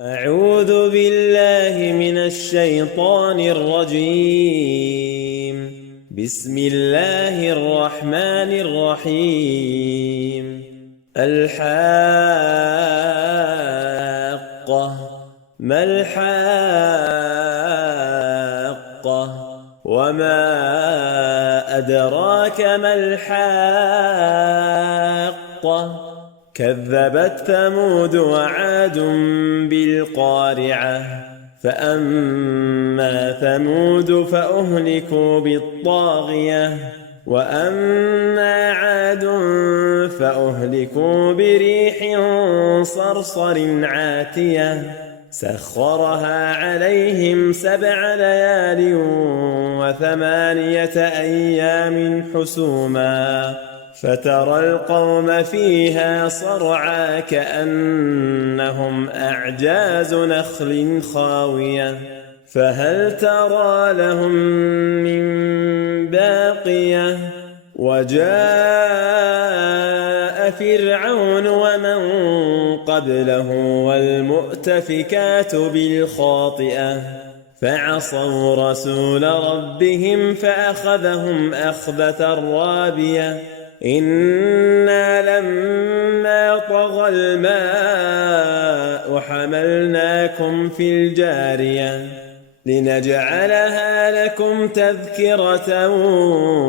أعوذ بالله من الشيطان الرجيم. بسم الله الرحمن الرحيم. الحاقة ما الحاقة وما أدراك ما الحاقة كذبت ثمود وعاد بالقارعة فأما ثمود فأهلكوا بالطاغية وأما عاد فأهلكوا بريح صرصر عاتية سخرها عليهم 7 ليال و8 أيام حسوما فترى القوم فيها صرعى كأنهم أعجاز نخل خاوية فهل ترى لهم من باقية وجاء فرعون ومن قبله والمؤتفكات بالخاطئة فعصوا رسول ربهم فأخذهم أخذة رابية إنا لما طغى الماء حملناكم في الجارية لنجعلها لكم تذكرة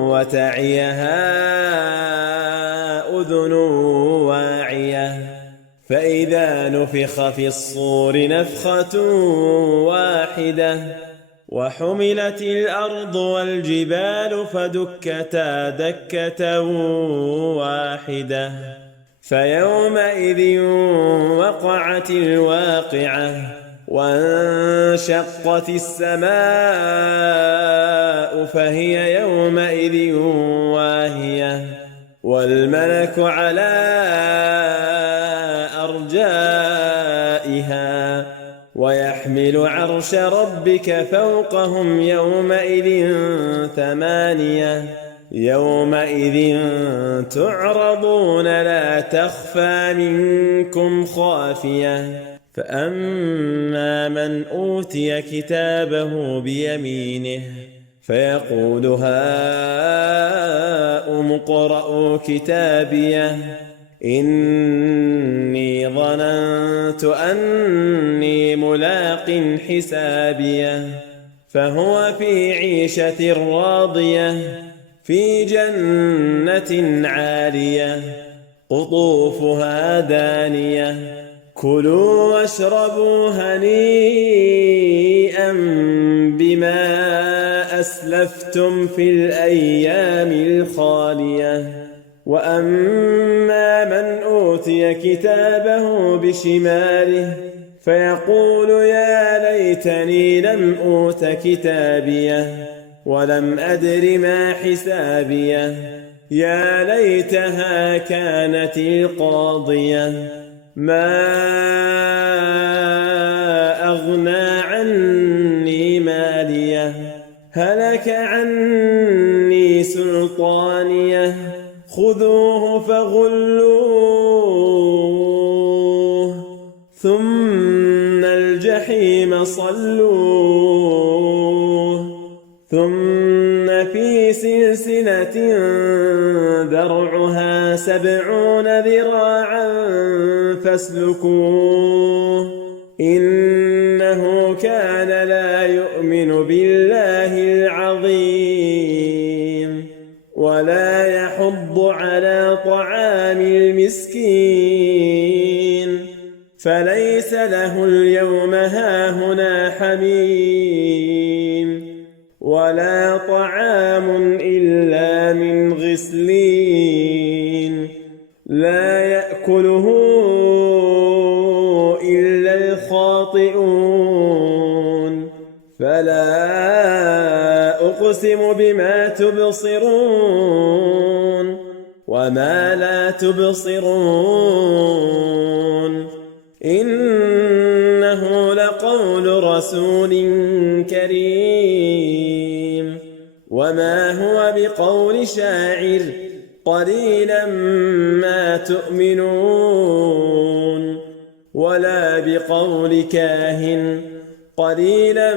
وتعيها أذن واعية فإذا نفخ في الصور نفخة واحدة وحملت الأرض والجبال فدكتا دكة واحدة فيومئذ وقعت الواقعة وانشقت السماء فهي يومئذ واهية والملك على أرجائها ويحمل عرش ربك فوقهم يومئذ 8 يومئذ تعرضون لا تخفى منكم خافية فأما من أوتي كتابه بيمينه فيقول هاؤم اقرءوا كتابيه إني ظننت أني ملاق حسابيه فهو في عيشة راضية في جنة عالية قطوفها دانية كلوا واشربوا هنيئا بما أسلفتم في الأيام الخالية وأما من أوتي كتابه بشماله فيقول يا ليتني لم أوت كتابيه ولم أدر ما حسابيه يا ليتها كانت القاضية ما أغنى عني ماليه هلك عني سلطانيه خذوه فغلوه ثم الجحيم صلوه ثم في سلسلة ذرعها 70 ذراعا فاسلكوه إنه كان لا يؤمن بالله العظيم ولا يحض على طعام المسكين فليس له اليوم هاهنا حميم ولا طعام إلا من غسلين لا يأكله إلا الخاطئون فلا أقسم بما تبصرون وما لا تبصرون إنه لقول رسول كريم وما هو بقول شاعر قليلا ما تؤمنون ولا بقول كاهن قليلا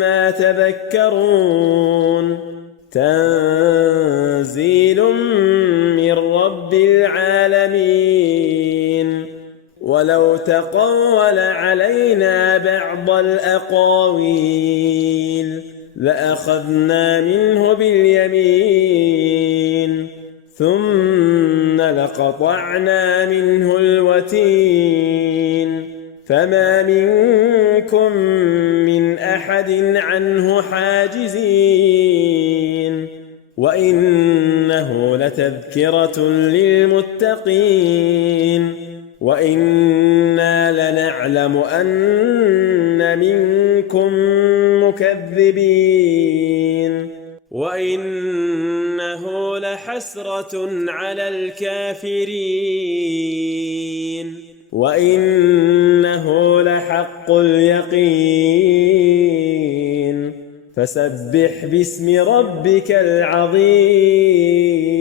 ما تذكرون تنزيل من رب العالمين ولو تقول علينا بعض الأقاويل لأخذنا منه باليمين ثم لقطعنا منه الوتين فما منكم من أحد عنه حاجزين وإنه لتذكرة للمتقين وإنا لنعلم أن منكم مكذبين وإنه لحسرة على الكافرين وإنه لحق اليقين فسبح باسم ربك العظيم